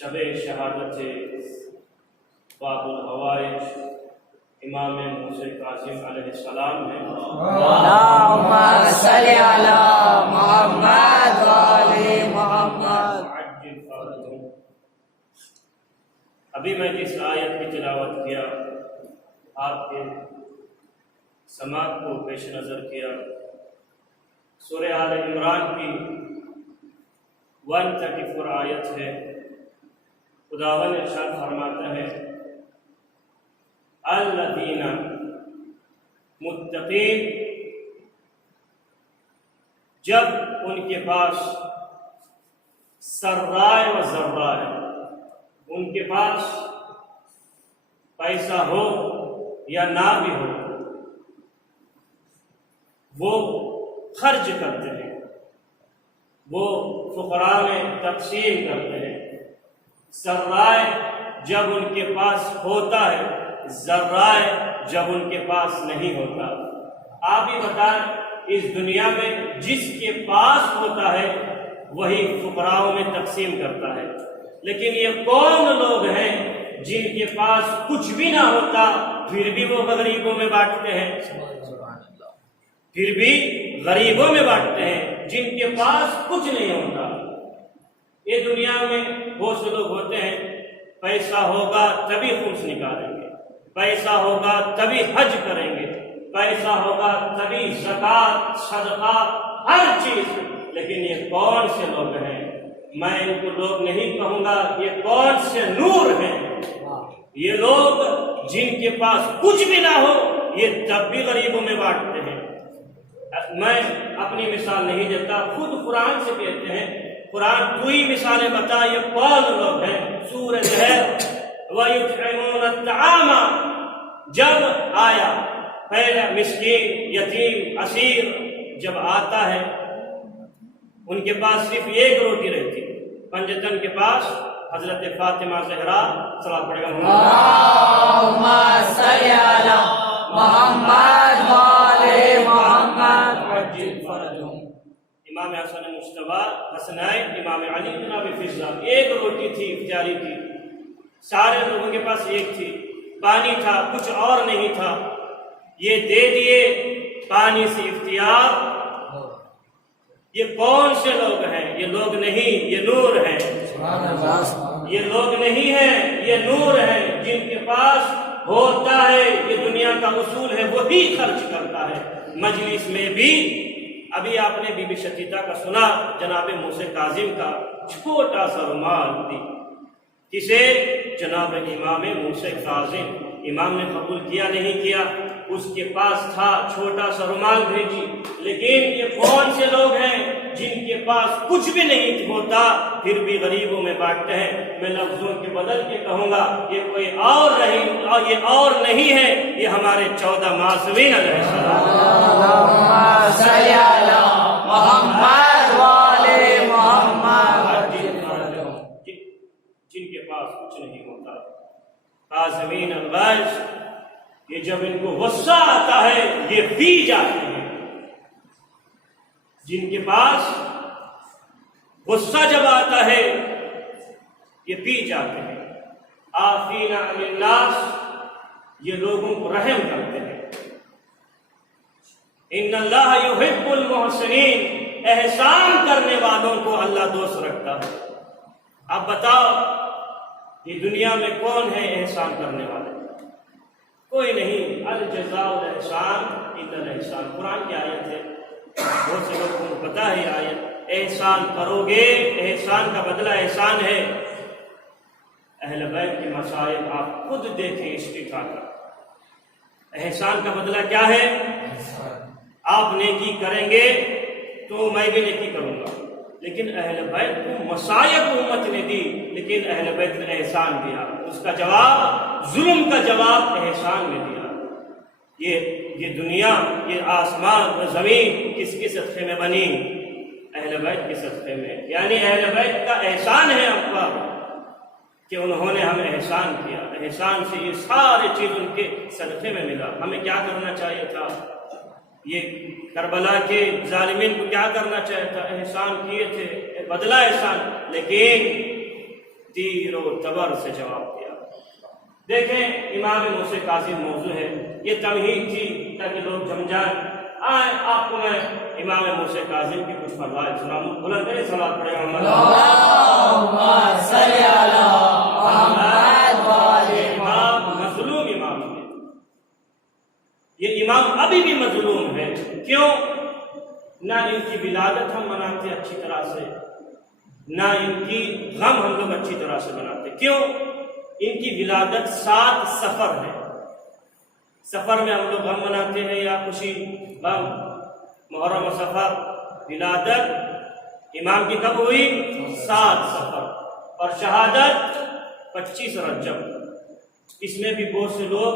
شب شہادت باب الحوائج امام موسی کاظم علیہ السلام ہے۔ اللہم صلی علی محمد و آل محمد۔ ابھی میں جس آیت کی تلاوت کیا آپ کے سماعت کو پیش نظر کیا، سورہ آل عمران کی 134 آیت ہے۔ خداوند ارشاد فرماتا ہے الذین متقین، جب ان کے پاس سرائے و ضرائے، ان کے پاس پیسہ ہو یا نہ بھی ہو، وہ خرچ کرتے ہیں، وہ فقراء میں تقسیم کرتے ہیں۔ سرائے جب ان کے پاس ہوتا ہے، ذرائے جب ان کے پاس نہیں ہوتا۔ آپ ہی بتائیں، اس دنیا میں جس کے پاس ہوتا ہے وہی فقراء میں تقسیم کرتا ہے، لیکن یہ کون لوگ ہیں جن کے پاس کچھ بھی نہ ہوتا پھر بھی وہ غریبوں میں بانٹتے ہیں؟ پھر بھی غریبوں میں بانٹتے ہیں جن کے پاس کچھ نہیں ہوتا۔ یہ دنیا میں بہت سے لوگ ہوتے ہیں، پیسہ ہوگا تبھی خمس نکالیں گے، پیسہ ہوگا تبھی حج کریں گے، پیسہ ہوگا تبھی زکوٰۃ صدقہ ہر چیز، لیکن یہ کون سے لوگ ہیں؟ میں ان کو لوگ نہیں کہوں گا، یہ کون سے نور ہیں؟ یہ لوگ جن کے پاس کچھ بھی نہ ہو یہ تب بھی غریبوں میں بانٹتے ہیں۔ میں اپنی مثال نہیں دیتا، خود قرآن سے کہتے ہیں، قرآن تو ہی مثالیں بتا یہ کون لوگ ہیں۔ سورہ زہر وَيُطْعِمُونَ الطَّعَامَ جب آیا، پہلا مسکین، یتیم، اسیر جب آتا ہے، ان کے پاس صرف ایک روٹی رہتی، پنجتن کے پاس حضرت فاطمہ زہرا صلوات پڑھے گا اللہم صلی علی محمد و آل محمد۔ امام حسن مجتبیٰ حسنین، امام علی جناب فضہ، ایک روٹی تھی اختیاری کی، سارے لوگوں کے پاس ایک تھی، پانی تھا، کچھ اور نہیں تھا، یہ دے دیے پانی سے اختیار۔ یہ کون سے لوگ ہیں؟ یہ لوگ نہیں، یہ نور ہیں۔ یہ لوگ نہیں ہیں، یہ نور ہیں، جن کے پاس ہوتا ہے، یہ دنیا کا اصول ہے، وہی خرچ کرتا ہے۔ مجلس میں بھی ابھی آپ نے بی بی شتیتا کا سنا، جناب موسی کاظم کا چھوٹا سا رومال دی، کسے؟ جناب امام موسی کاظم۔ امام نے قبول کیا نہیں کیا، اس کے پاس تھا، چھوٹا سا رومال بھیجی۔ لیکن یہ کون سے لوگ ہیں جن کے پاس کچھ بھی نہیں ہوتا پھر بھی غریبوں میں بانٹتے ہیں؟ میں لفظوں کے بدل کے کہوں گا، یہ کوئی اور نہیں، اور یہ اور نہیں ہے، یہ ہمارے 14 معصومین علیہ السلام۔ اللہم صلی علی محمد و آل محمد۔ جن کے پاس کچھ نہیں ہوتا، عازمین الغیظ، یہ جب ان کو غصہ آتا ہے یہ پی جاتے ہیں۔ جن کے پاس غصہ جب آتا ہے یہ پی جاتے ہیں۔ عافین عن الناس، یہ لوگوں کو رحم کرتے ہیں۔ ان اللہ یحب المحسنین، احسان کرنے والوں کو اللہ دوست رکھتا ہے۔ اب بتاؤ یہ دنیا میں کون ہے احسان کرنے والے؟ کوئی نہیں۔ الجزاء الاحسان الا الاحسان، قرآن کی آیت ہے، بہت سے لوگوں کو پتا ہے یہ آیت۔ احسان کرو گے، احسان کا بدلہ احسان ہے۔ اہل بیت کے مصائب آپ خود دیکھیں، اشتقاق کا احسان کا بدلہ کیا ہے؟ آپ نیکی کریں گے تو میں بھی نیکی کروں گا، لیکن اہل بیت کو مصائب امت نے دی، لیکن اہل بیت نے احسان دیا، اس کا جواب، ظلم کا جواب احسان میں دیا۔ یہ دنیا، یہ آسمان و زمین کس کے صدقے میں بنی؟ اہل بیت کے صدقے میں۔ یعنی اہل بیت کا احسان ہے ہم پر کہ انہوں نے ہمیں احسان کیا، احسان سے یہ سارے چیز ان کے صدقے میں ملا۔ ہمیں کیا کرنا چاہیے تھا؟ یہ کربلا کے ظالمین کو کیا کرنا چاہیے تھا؟ احسان کیے تھے، بدلہ احسان، لیکن تیر و تبر سے جواب دیا۔ دیکھیں امام موسیٰ کاظم موضوع ہے، یہ تمہید تھی تاکہ لوگ جم جائیں۔ آئیں آپ کو میں امام موسیٰ کاظم کی کچھ فضائل سناؤں۔ بلند کریں صلوات پڑھیں محمد اللہم صلی علی محمد والے امام مظلوم امام ہے، یہ امام ابھی بھی مظلوم ہے۔ کیوں؟ نہ ان کی ولادت ہم مناتے اچھی طرح سے، نہ ان کی غم ہم لوگ اچھی طرح سے مناتے۔ کیوں؟ ان کی ولادت 7 سفر ہے۔ سفر میں ہم لوگ غم مناتے ہیں یا خوشی، غم، محرم و سفر۔ ولادت امام کی کب ہوئی؟ 7 سفر، اور شہادت 25 رجب۔ اس میں بھی بہت سے لوگ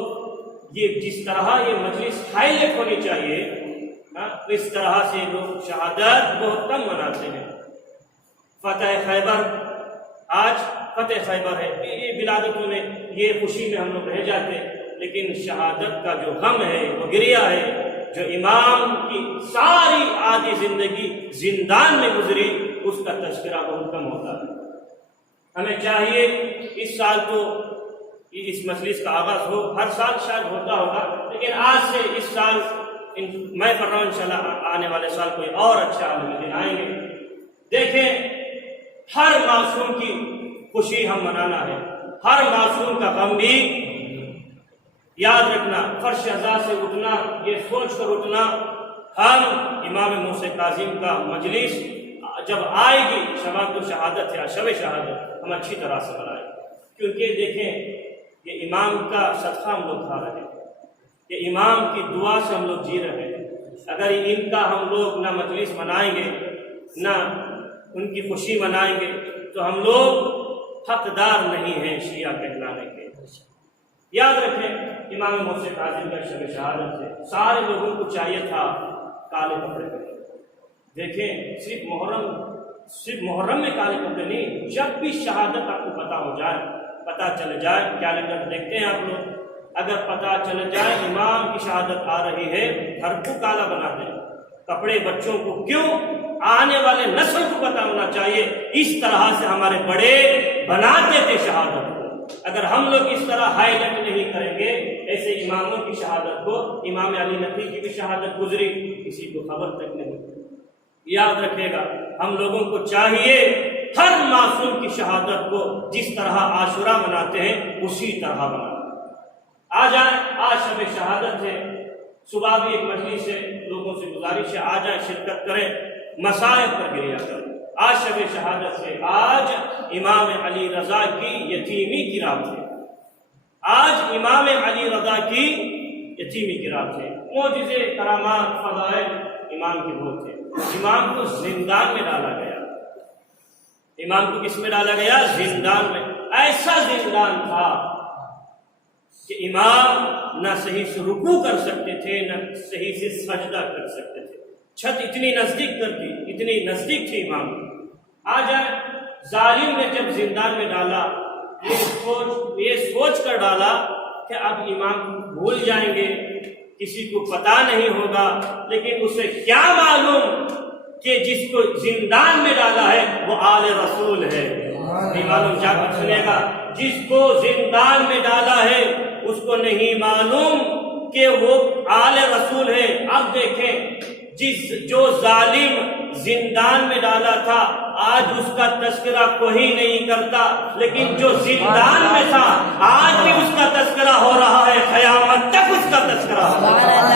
یہ جس طرح یہ مجلس ہائلائٹ ہونی چاہیے اس طرح سے لوگ شہادت بہت کم مناتے ہیں۔ فتح خیبر، آج فتح خیبر ہے، یہ ولادتوں میں یہ خوشی میں ہم لوگ رہ جاتے، لیکن شہادت کا جو غم ہے وہ گریہ ہے، جو امام کی ساری آدھی زندگی زندان میں گزری، اس کا تذکرہ بہت کم ہوتا ہے۔ ہمیں چاہیے اس سال تو اس مجلس کا آغاز ہو، ہر سال شاید ہوتا ہوگا، لیکن آج سے اس سال میں پڑھ رہا ہوں، انشاءاللہ آنے والے سال کوئی اور اچھا عالم دن آئیں گے۔ دیکھیں ہر معصوم کی خوشی ہم منانا ہے، ہر معصوم کا غم بھی یاد رکھنا، فرش ازا سے اٹھنا، یہ سوچ کر اٹھنا ہم امام موسیٰ کاظم کا مجلس جب آئے گی، شباب تو شہادت ہے، شب شہادت ہم اچھی طرح سے منائیں، کیونکہ دیکھیں یہ امام کا صدقہ ہم لوگ کھا رہے ہیں، یہ امام کی دعا سے ہم لوگ جی رہے ہیں۔ اگر ان کا ہم لوگ نہ مجلس منائیں گے، نہ ان کی خوشی منائیں گے، تو ہم لوگ حقدار نہیں ہیں شیعہ کہلانے کے۔ یاد رکھیں امام موسیٰ کاظم کا شب شہادت ہے، سارے لوگوں کو چاہیے تھا کالے کپڑے پہنے۔ دیکھیں صرف محرم میں کالے کپڑے نہیں، جب بھی شہادت آپ کو پتہ ہو جائے، پتہ چل جائے، کیلنڈر دیکھتے ہیں آپ لوگ، اگر پتہ چل جائے امام کی شہادت آ رہی ہے، گھر کو کالا بنا دیں، کپڑے بچوں کو، کیوں؟ آنے والے نسل کو پتہ ہونا چاہیے، اس طرح سے ہمارے بڑے بناتے تھے شہادت کو۔ اگر ہم لوگ اس طرح ہائی لائٹ نہیں کریں گے ایسے اماموں کی شہادت کو، امام علی نقی کی بھی شہادت گزری، کسی کو خبر تک نہیں۔ یاد رکھے گا، ہم لوگوں کو چاہیے ہر معصوم کی شہادت کو جس طرح عاشورہ مناتے ہیں اسی طرح مناتے۔ آ جائیں، آج شب شہادت ہے، صبح بھی ایک مجلس ہے، لوگوں سے گزارش ہے آ جائیں، شرکت کریں، مصائب پر گریہ کریں۔ آج شب شہادت ہے، آج امام علی رضا کی یتیمی کی رات ہے، آج امام علی رضا کی یتیمی کی رات ہے۔ معجزے، کرامات، فضائل امام کی بہت ہے۔ امام کو زندان میں ڈالا گیا، امام کو کس میں ڈالا گیا؟ زندان میں۔ ایسا زندان تھا کہ امام نہ صحیح سے رکوع کر سکتے تھے، نہ صحیح سے سجدہ کر سکتے تھے، چھت اتنی نزدیک کر دی، اتنی نزدیک تھی امام۔ آ جائے، ظالم نے جب زندان میں ڈالا، یہ سوچ کر ڈالا کہ اب امام بھول جائیں گے، کسی کو پتا نہیں ہوگا، لیکن اسے کیا معلوم کہ جس کو زندان میں ڈالا ہے وہ آل رسول ہے۔ نہیں معلوم، جا کر سنے گا، جس کو زندان میں ڈالا ہے اس کو نہیں معلوم کہ وہ آل رسول ہے۔ اب دیکھیں، جو ظالم زندان میں ڈالا تھا آج اس کا تذکرہ کوئی نہیں کرتا، لیکن جو زندان میں تھا آج بھی اس کا تذکرہ ہو رہا ہے، قیامت تک اس کا تذکرہ ہو رہا ہے۔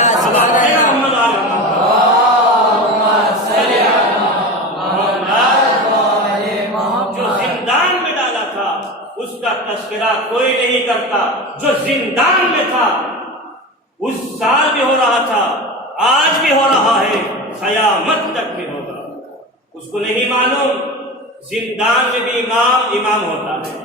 جو زندان میں ڈالا تھا اس کا تذکرہ کوئی نہیں کرتا، جو زندان میں تھا اس سال بھی ہو رہا تھا، آج بھی ہو رہا ہے، قیامت تک بھی ہوگا۔ اس کو نہیں معلوم زندان میں بھی امام ہوتا ہے،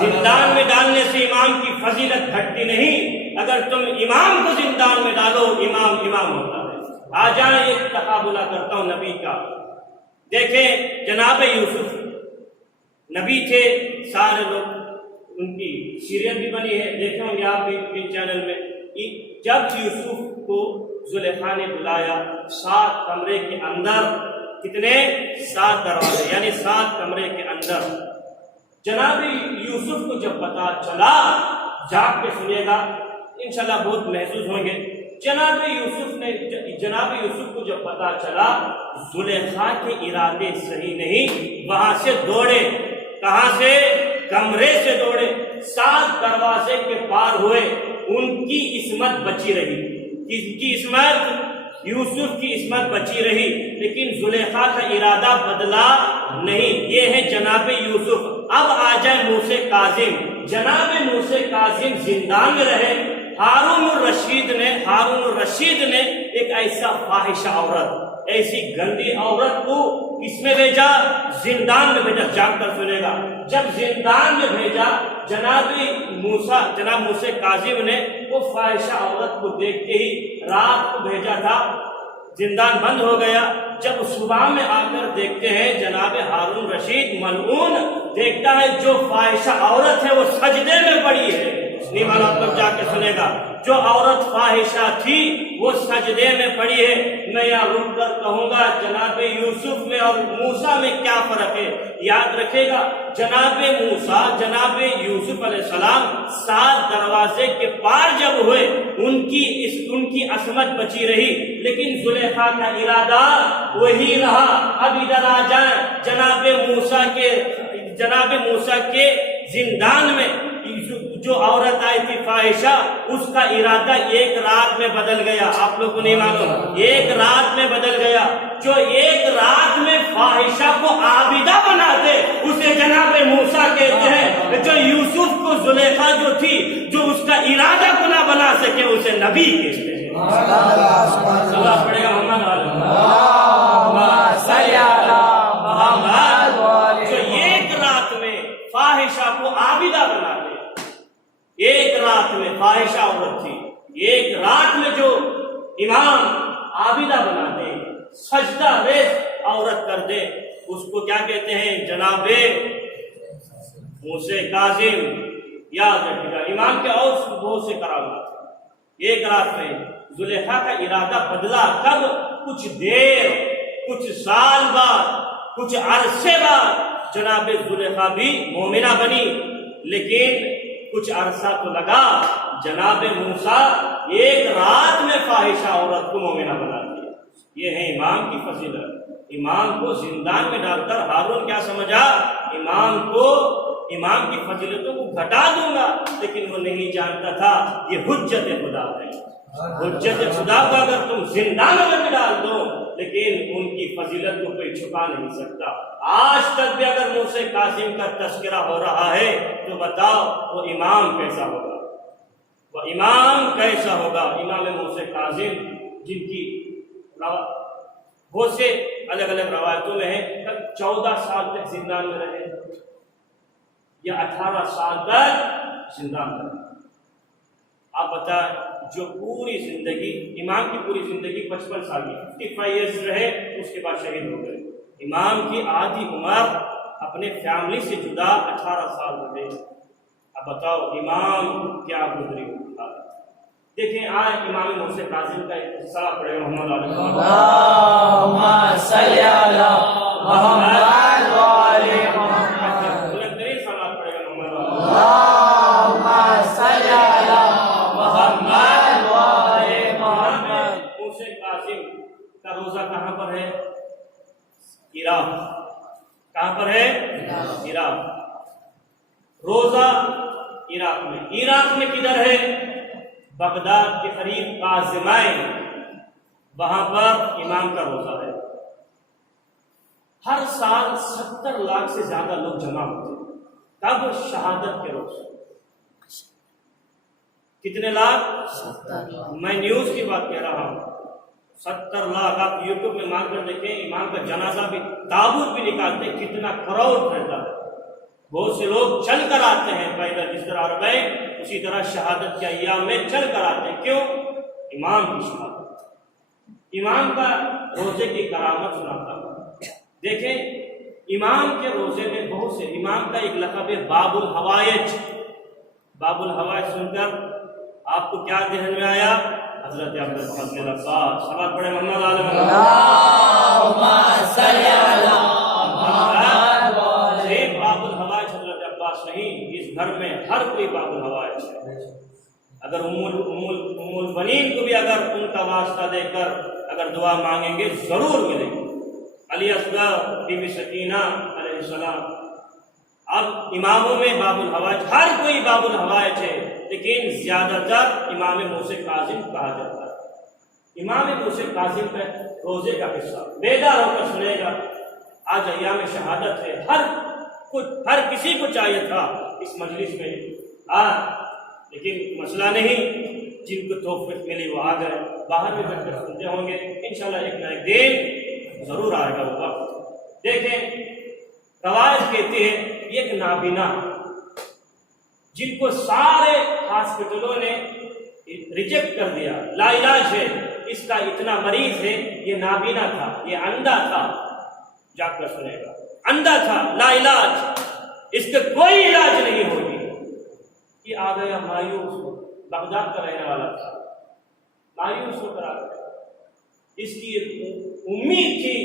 زندان میں ڈالنے سے امام کی فضیلت گھٹتی نہیں، اگر تم امام کو زندان میں ڈالو امام ہوتا ہے۔ آ جائیں، ایک تقابلہ کرتا ہوں نبی کا۔ دیکھیں جناب یوسف نبی تھے، سارے لوگ ان کی سیرت بھی بنی ہے، دیکھیں ہوں گے آپ بھی چینل میں۔ جب یوسف کو زلیخا نے بلایا 7 کمرے کے اندر، کتنے؟ 7 دروازے، یعنی 7 کمرے کے اندر جناب یوسف کو جب پتا چلا، جاگ کے سنیے گا انشاءاللہ بہت محسوس ہوں گے، جناب یوسف کو جب پتا چلا زلیخا کے ارادے صحیح نہیں، وہاں سے دوڑے، کہاں سے؟ کمرے سے دوڑے، 7 دروازے کے پار ہوئے، ان کی عصمت بچی رہی۔ کس کی عصمت؟ یوسف کی عصمت بچی رہی، لیکن زلیخا کا ارادہ بدلا نہیں۔ یہ ہے جناب یوسف۔ اب آ جائے موسیٰ کاظم۔ جناب موسیٰ کاظم زندان میں رہے۔ ہارون الرشید نے ایک ایسا فاحشہ عورت، ایسی گندی عورت کو کس میں بھیجا؟ زندان میں بھیجا۔ جاگ کر سنے گا، جب زندان میں بھیجا جناب موسیٰ کاظم نے وہ فاحشہ عورت کو دیکھتے ہی رات کو بھیجا تھا، زندان بند ہو گیا۔ جب صبح میں آ کر دیکھتے ہیں جناب ہارون رشید ملعون دیکھتا ہے جو فاحشہ عورت ہے وہ سجدے میں پڑی ہے۔ نہیں والا تب جا کے سنے گا، جو عورت فاحشہ تھی وہ سجدے میں پڑی ہے۔ میں یہاں رک کر کہوں گا جناب یوسف میں اور موسیٰ میں کیا فرق ہے؟ یاد رکھے گا جناب یوسف علیہ السلام 7 دروازے کے پار جب ہوئے ان کی عصمت بچی رہی، لیکن زلیخا کا ارادہ وہی رہا۔ اب ادھر آ جائیں جناب موسیٰ کے زندان میں جو عورت آئی تھی فاحشہ، اس کا ارادہ ایک رات میں بدل گیا۔ آپ لوگ کو نہیں معلوم، ایک رات میں بدل گیا۔ جو ایک رات میں فاحشہ کو عابدہ بناتے اسے جناب موسیٰ کہتے ہیں، جو یوسف کو زلیخا جو تھی جو اس کا ارادہ کو نہ بنا سکے اسے نبی کہتے ہیں۔ اللہ پڑھے گا محمد، جو ایک رات میں فاحشہ کو عابدہ بناتے، ایک رات میں فاحشہ عورت تھی، ایک رات میں جو امام عابدہ بنا دے، سجدہ ریز عورت کر دے، اس کو کیا کہتے ہیں؟ جناب موسیٰ کاظم۔ یاد رکھے گا امام کے اور بہت سے کرامات۔ ایک رات میں زلیخا کا ارادہ بدلا، کب؟ کچھ دیر، کچھ سال بعد، کچھ عرصے بعد جناب زلیخا بھی مومنہ بنی، لیکن کچھ عرصہ تو لگا۔ جناب موسیٰ ایک رات میں فاحشہ عورت کو مومنہ بنا دیا۔ یہ ہے امام کی فضیلت۔ امام کو زندان میں ڈال کر ہارون کیا سمجھا؟ امام کی فضیلتوں کو گھٹا دوں گا، لیکن وہ نہیں جانتا تھا یہ حجت خدا ہے۔ حجت خدا کو اگر تم زندان میں بھی ڈال دو لیکن ان کی فضیلت کو کوئی چھپا نہیں سکتا۔ آج تک بھی اگر موسیٰ کاظم کا تذکرہ ہو رہا ہے تو بتاؤ وہ امام کیسا ہوگا؟ وہ امام کیسا ہوگا؟ امام موسیٰ کاظم جن کی بہت سے الگ الگ روایتوں میں ہے 14 سال تک زندان میں رہے یا 18 سال تک زندان میں رہے۔ آپ بتائیں جو پوری زندگی، امام کی پوری زندگی 55 سال کی 55 ایئرز رہے، اس کے بعد شہید ہو گئے۔ امام کی آدھی عمر اپنے فیملی سے جدا 18 سال رہے۔ اب بتاؤ امام کیا گزری ہوگا؟ دیکھیں آج امام موسیٰ کاظم کا ایک قصہ پڑھے محمد علیہ اللہم صلی علی محمد و آل محمد، بلندترین صلوات پڑھے گا محمد اللہم صلی علی محمد و آل محمد۔ موسیٰ کاظم کا روزہ کہاں پر ہے؟ عراق۔ کہاں پر ہے؟ عراق۔ روزہ عراق میں۔ عراق میں کدھر ہے؟ بغداد کے قریب قازمائن، وہاں پر امام کا روزہ ہے۔ ہر سال 70 لاکھ سے زیادہ لوگ جمع ہوتے ہیں۔ کب؟ شہادت کے روز۔ کتنے لاکھ؟ 70۔ میں نیوز کی بات کہہ رہا ہوں، 70 لاکھ۔ آپ یوٹیوب میں مار کر دیکھیں، امام کا جنازہ بھی، تابوت بھی نکالتے ہیں، کتنا کراؤڈ رہتا ہے۔ بہت سے لوگ چل کر آتے ہیں پیدل، جس طرح عربین اسی طرح شہادت کے ایام میں چل کر آتے ہیں۔ کیوں؟ امام کی شہادت۔ امام کا روزے کی کرامت سناتا ہوں۔ دیکھیں امام کے روزے میں بہت سے، امام کا ایک لقب ہے باب الحوائج۔ باب الحوائج سن کر آپ کو کیا ذہن میں آیا؟ حضرت عبد الفضل عباس۔ صلوات پڑھے محمد علیہ اللہم صلی علی محمد۔ باب الحوائج حضرت عباس بنین کو بھی اگر ان کا واسطہ دے کر اگر دعا مانگیں گے ضرور ملے گی۔ علی اصغر، بی بی سکینہ علیہ السلام، اب اماموں میں باب الحوائج، ہر کوئی باب الحوائج ہے، لیکن زیادہ تر امام موسی کاظم کہا جاتا ہے۔ امام موسی کاظم کا روزے کا قصہ بیدار ہو کر سنے گا۔ آج ایام شہادت ہے، ہر کسی کو چاہیے تھا اس مجلس میں لیکن مسئلہ نہیں، جن کو توفیق ملی وہ آ گئے، باہر میں بیٹھ کر سنتے ہوں گے، انشاءاللہ ایک نہ ایک دن ضرور آئے گا وہ وقت۔ دیکھیں، روایت کہتی ہے ایک نابینا جن کو سارے ہاسپٹلوں نے ریجیکٹ کر دیا، لا علاج ہے، اس کا اتنا مریض ہے، یہ نابینا تھا، یہ اندھا تھا، جا کر سنے گا، اندھا تھا، لا علاج، اس کا کوئی علاج نہیں ہوگی، یہ آ گیا مایوس، بغداد کا رہنے والا تھا، مایوس ہو کر آ گیا، اس کی امید تھی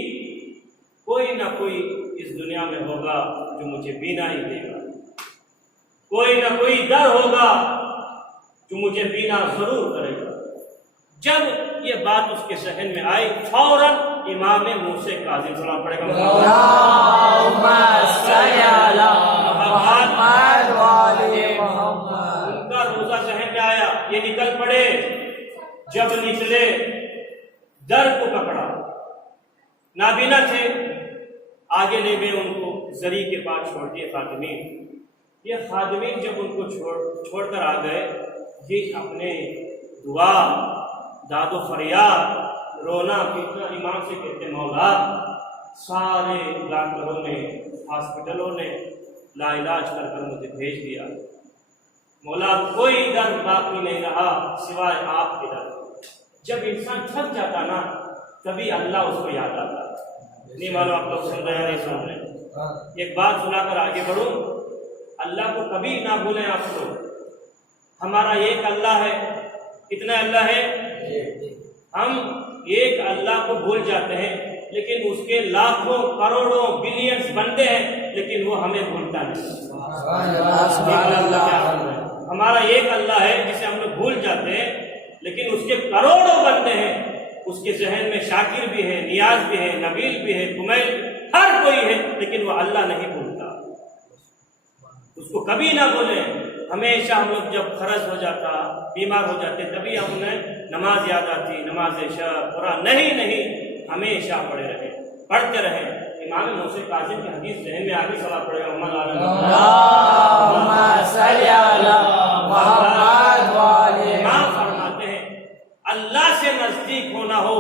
کوئی نہ کوئی اس دنیا میں ہوگا جو مجھے بینا ہی دے گا، کوئی نہ کوئی در ہوگا جو مجھے بینا ضرور کرے گا۔ جب یہ بات اس کے ذہن میں آئی، فوراً امام موسی کاظم سلام پڑھے گا، اللہم صلی علی محمد و آل محمد۔ ان کا روزہ ذہن میں آیا، یہ نکل پڑے، جب نکلے در کو پکڑا، نابینا تھے، آگے لے گئے ان کو زری کے پاس چھوڑ دیے خادمین۔ یہ خادمین جب ان کو چھوڑ کر آ گئے، یہ اپنے دعا، داد و فریاد، رونا پیٹنا امام سے کہتے مولا، سارے ڈاکٹروں نے، ہاسپٹلوں نے لا علاج کر کر مجھے بھیج دیا، مولا کوئی در باقی نہیں رہا سوائے آپ کے در۔ جب انسان تھک جاتا نا، تبھی اللہ اس کو یاد آتا۔ نہیں معلوم آپ لوگ سن رہے ہیں نہیں سن رہے، ایک بات سنا کر آگے بڑھوں، اللہ کو کبھی نہ بھولیں آپ لوگ، ہمارا ایک اللہ ہے، کتنا اللہ ہے؟ ہم ایک اللہ کو بھول جاتے ہیں، لیکن اس کے لاکھوں کروڑوں بلینز بندے ہیں، لیکن وہ ہمیں بھولتا نہیں۔ ہمارا ایک اللہ ہے جسے ہم لوگ بھول جاتے ہیں، لیکن اس کے کروڑوں بندے ہیں، اس کے ذہن میں شاکر بھی ہے، نیاز بھی ہے، نبیل بھی ہے، کمیل، ہر کوئی ہے، لیکن وہ اللہ نہیں بھولتا۔ اس کو کبھی نہ بولیں، ہمیشہ ہم لوگ جب فرض ہو جاتا، بیمار ہو جاتے، تبھی ہم انہیں نماز یاد آتی، نماز شب، قرآن، نہیں، ہمیشہ پڑھے رہے، پڑھتے رہے۔ امام موسی کاظم کی حدیث ذہن میں آگے سوال پڑے گا، اللہم صلی علی محمد و آل امام فرماتے ہیں اللہ سے نزدیک ہونا ہو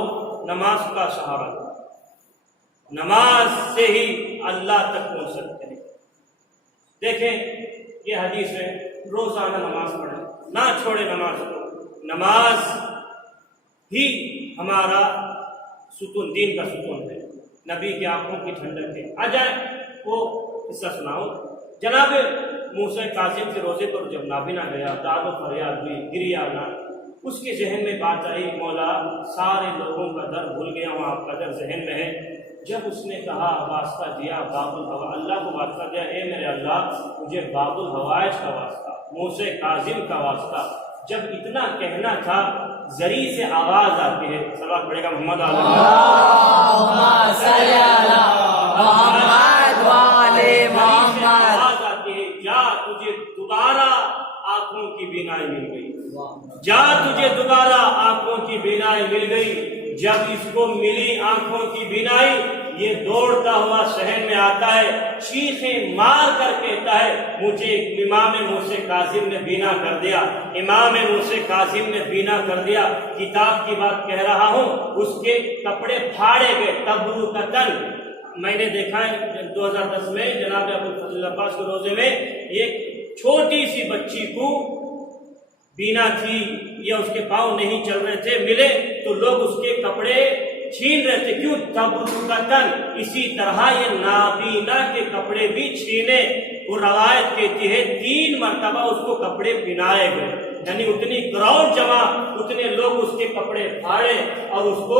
نماز کا سہارا، نماز سے ہی اللہ تک پہنچ سکتے ہیں۔ دیکھیں یہ حدیث ہے، روزانہ نماز پڑھیں، نہ چھوڑے نماز کو، نماز ہی ہمارا ستون، دین کا ستون ہے، نبی کی آنکھوں کی ٹھنڈک ہے۔ آ جائیں وہ قصہ سناؤ، جناب موسی کاظم کے روزے پر جب نابینا گیا، داد و فریاد ہوئی، گریا آنا، اس کے ذہن میں بات آئی، مولا سارے لوگوں کا در بھول گیا ہوں، آپ کا در ذہن میں ہے۔ جب اس نے کہا، واسطہ دیا باب الحوا، اللہ کو واسطہ دیا، اے میرے اللہ مجھے باب الحوائج کا واسطہ، موسی کاظم کا واسطہ، جب اتنا کہنا تھا، زری سے آواز آتی ہے، سوال پڑے گا محمد اللہم صلی علی محمد و آل محمد۔ آواز آتی ہے، جا تجھے دوبارہ آنکھوں کی بینائی مل گئی، جا تجھے دوبارہ آنکھوں کی بینائی مل گئی۔ جب اس کو ملی آنکھوں کی بینائی، یہ دوڑتا ہوا شہر میں آتا ہے، چیخیں مار کر کہتا ہے، مجھے امام موسی کاظم نے بینا کر دیا، امام موسی کاظم نے بینا کر دیا۔ کتاب کی بات کہہ رہا ہوں، اس کے کپڑے پھاڑے گئے، تبرکتن۔ میں نے دیکھا ہے 2010 میں جناب ابوالفضل عباس کے روزے میں، ایک چھوٹی سی بچی کو بینا تھی یا اس کے پاؤں نہیں چل رہے تھے، ملے تو لوگ اس کے کپڑے چھین رہے تھے، کیوں؟ تبرکتن۔ اسی طرح یہ نابینا کے کپڑے بھی چھینے، وہ روایت کہتی ہے 3 مرتبہ اس کو کپڑے پہنائے گئے، یعنی اتنی کراؤڈ جمع، اتنے لوگ اس کے کپڑے پھاڑے اور اس کو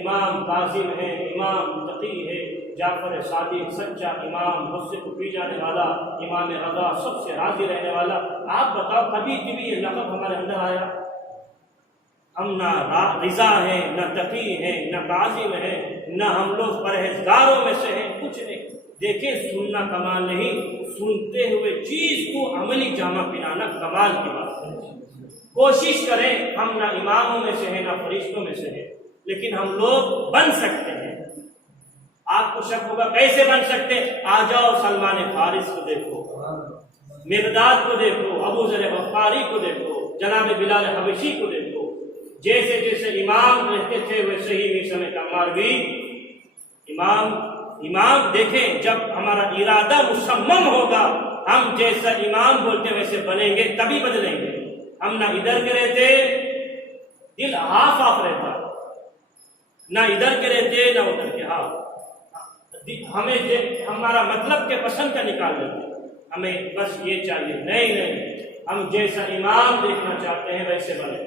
امام کاظم ہے، امام تقی ہے، جعفر صادق سچا امام، مجھ سے پی جانے والا، امام رضا سب سے راضی رہنے والا. آپ بتاؤ کبھی بھی یہ لقب ہمارے اندر آیا؟ ہم نہ رضا ہیں، نہ تقی ہیں، نہ کاظم ہیں، نہ ہم لوگ پرہیزگاروں میں سے ہیں، کچھ نہیں. دیکھیں سننا کمال نہیں، سنتے ہوئے چیز کو عملی جامہ پہنانا کمال کی بات ہے. کوشش کریں، ہم نہ اماموں میں سے ہیں نہ فرشتوں میں سے ہیں، لیکن ہم لوگ بن سکتے ہیں. آپ کو شک ہوگا کیسے بن سکتے؟ آ جاؤ سلمان فارس کو دیکھو، مقداد کو دیکھو، ابو ذر غفاری کو دیکھو، جناب بلال حبشی کو دیکھو. جیسے جیسے امام رہتے تھے ویسے ہی میثم عمار بھی امام دیکھیں جب ہمارا ارادہ مصمم ہوگا، ہم جیسا امام بولتے ویسے بنیں گے تبھی بدلیں گے. ہم نہ ادھر کے رہتے، دل ہاف آف رہتا، نہ ادھر کے رہتے نہ ادھر کے. ہمیں ہمارا مطلب کے پسند کا نکال دیتے، ہمیں بس یہ چاہیے. نہیں، ہم جیسا امام دیکھنا چاہتے ہیں ویسے بنے.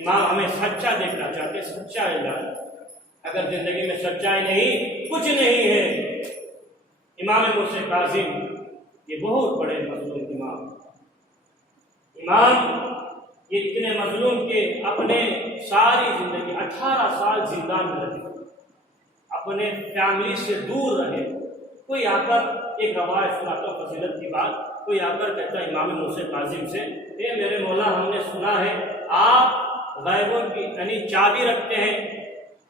امام ہمیں سچا دیکھنا چاہتے ہیں، سچا ہے. اگر زندگی میں سچائی نہیں، کچھ نہیں ہے. امام موسی کاظم یہ بہت بڑے مظلوم امام یہ اتنے مظلوم کہ اپنے ساری زندگی 18 سال زندان میں رہے، اپنے فیملی سے دور رہے. کوئی آ کر ایک روایت سناتا ہوں فضیلت کی بات، کوئی آ کر کہتا امام موسی کاظم سے، اے میرے مولا ہم نے سنا ہے آپ غیبوں کی یعنی چابی رکھتے ہیں،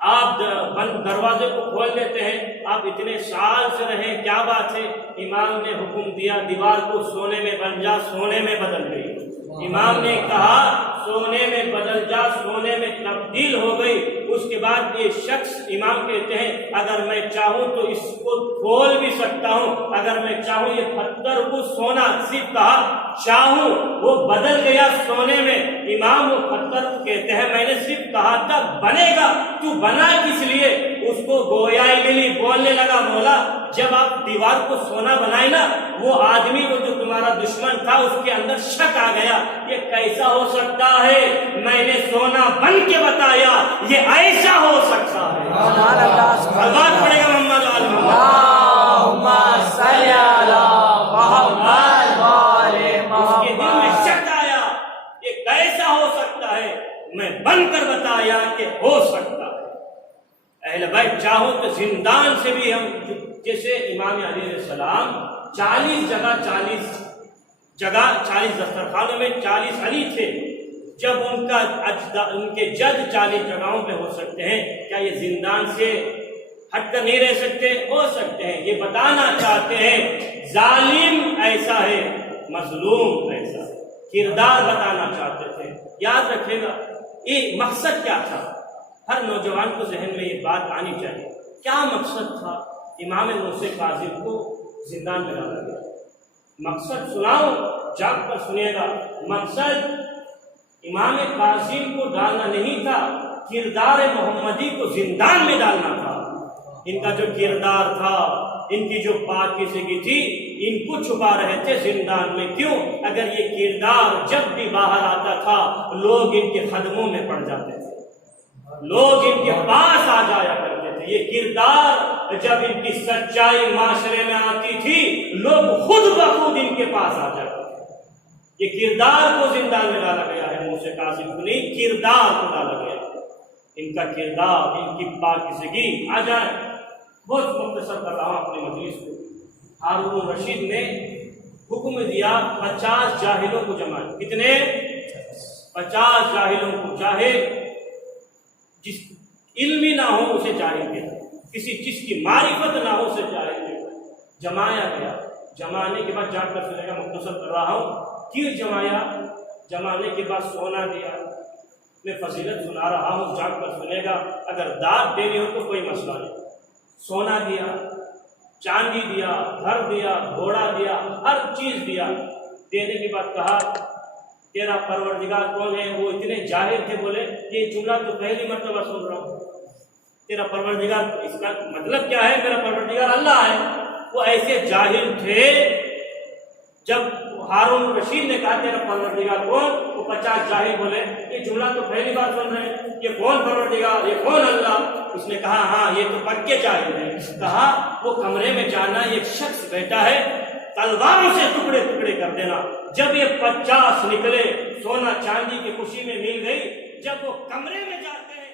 آپ بند دروازے کو کھول دیتے ہیں، آپ اتنے سال سے رہے، کیا بات ہے؟ امام نے حکم دیا دیوار کو سونے میں بن جا، سونے میں بدل گئی. امام نے کہا سونے میں بدل جا، سونے میں تبدیل ہو گئی. اس کے بعد یہ شخص امام کہتے ہیں اگر میں چاہوں تو اس کو کھول بھی سکتا ہوں، اگر میں چاہوں یہ پتھر کو سونا، صرف کہا چاہوں، وہ بدل گیا سونے میں. امام وہ پتھر کو کہتے ہیں میں نے صرف کہا تھا بنے گا، تو بنا کس لیے؟ اس کو گویا ملی، بولنے لگا مولا جب آپ دیوار کو سونا بنائے نا، وہ آدمی وہ جو تمہارا دشمن تھا اس کے اندر شک آ گیا، یہ کیسا ہو سکتا ہے؟ میں نے سونا بن کے بتایا، یہ ایسا ہو سکتا ہے. اللہ پڑے گا محمد اللہم صلی علی محمد وعلی اس کے دل میں محمد. شک آیا یہ کیسا ہو سکتا ہے، میں بن کر بتایا کہ ہو سکتا ہے. اہل بیت چاہو تو زندان سے بھی ہم، جیسے امام علی علیہ السلام 40 دسترخوانوں میں 40 علی تھے. جب ان کے جد 40 جگہوں پہ ہو سکتے ہیں، کیا یہ زندان سے ہٹ کر نہیں رہ سکتے؟ ہو سکتے ہیں. یہ بتانا چاہتے ہیں ظالم ایسا ہے، مظلوم ایسا ہے، کردار بتانا چاہتے تھے. یاد رکھے گا یہ مقصد کیا تھا، ہر نوجوان کو ذہن میں یہ بات آنی چاہیے. کیا مقصد تھا امام موسی کاظم کو زندان میں ڈالا گیا؟ مقصد سناؤ، جاگ کر سنیے گا. مقصد امام کاظم کو ڈالنا نہیں تھا، کردار محمدی کو زندان میں ڈالنا تھا. ان کا جو کردار تھا، ان کی جو پاکیزگی تھی، ان کو چھپا رہے تھے زندان میں. کیوں؟ اگر یہ کردار جب بھی باہر آتا تھا لوگ ان کے قدموں میں پڑ جاتے تھے، لوگ ان کے پاس آ جایا کرتے تھے. یہ کردار جب ان کی سچائی معاشرے میں آتی تھی لوگ خود بخود ان کے پاس آ جاتے تھے. یہ کردار کو زندان میں ڈالا گیا ہے، موسی کاظم کو نہیں، کردار کو ڈالا گیا. ان کا کردار، ان کی پاکیزگی. آ جائے بہت مختصر کر رہا ہوں اپنے مجلس کو. ہارون رشید نے حکم دیا 50 جاہلوں کو جمع. کتنے؟ 50 جاہلوں کو. جاہل جس علمی نہ ہو اسے جاہل کہتے ہیں، کسی چیز کی معرفت نہ ہو اسے جاہل کہتے ہیں. جمایا گیا. جمانے کے بعد جا کر سنے گا، مختصر کر رہا ہوں. کیوں جمایا؟ جمانے کے بعد سونا دیا. میں فضیلت سنا رہا ہوں، جا کر سنے گا. اگر داد دینی ہو تو کوئی مسئلہ نہیں. سونا دیا، چاندی دیا، گھر دیا، گھوڑا دیا، ہر چیز دیا. دینے کے بعد کہا تیرا پروردگار کون ہے؟ وہ اتنے جاہل تھے، بولے یہ جملہ تو پہلی مرتبہ سن رہا ہوں. تیرا پروردگار، اس کا مطلب کیا ہے؟ میرا پروردگار اللہ ہے. وہ ایسے جاہل تھے. جب ہارون رشید نے کہا تیرا پروردگار کون؟ وہ 50 جاہل بولے یہ جملہ تو پہلی بار سن رہے ہیں، یہ کون پروردگار، یہ کون اللہ؟ اس نے کہا ہاں یہ تو پکے جاہل ہیں۔ کہا وہ کمرے میں جانا، ایک شخص بیٹھا ہے، تلواروں سے ٹکڑے ٹکڑے کر دینا۔ جب یہ 50 نکلے، سونا چاندی کی خوشی میں مل گئی، جب وہ کمرے میں جاتے ہیں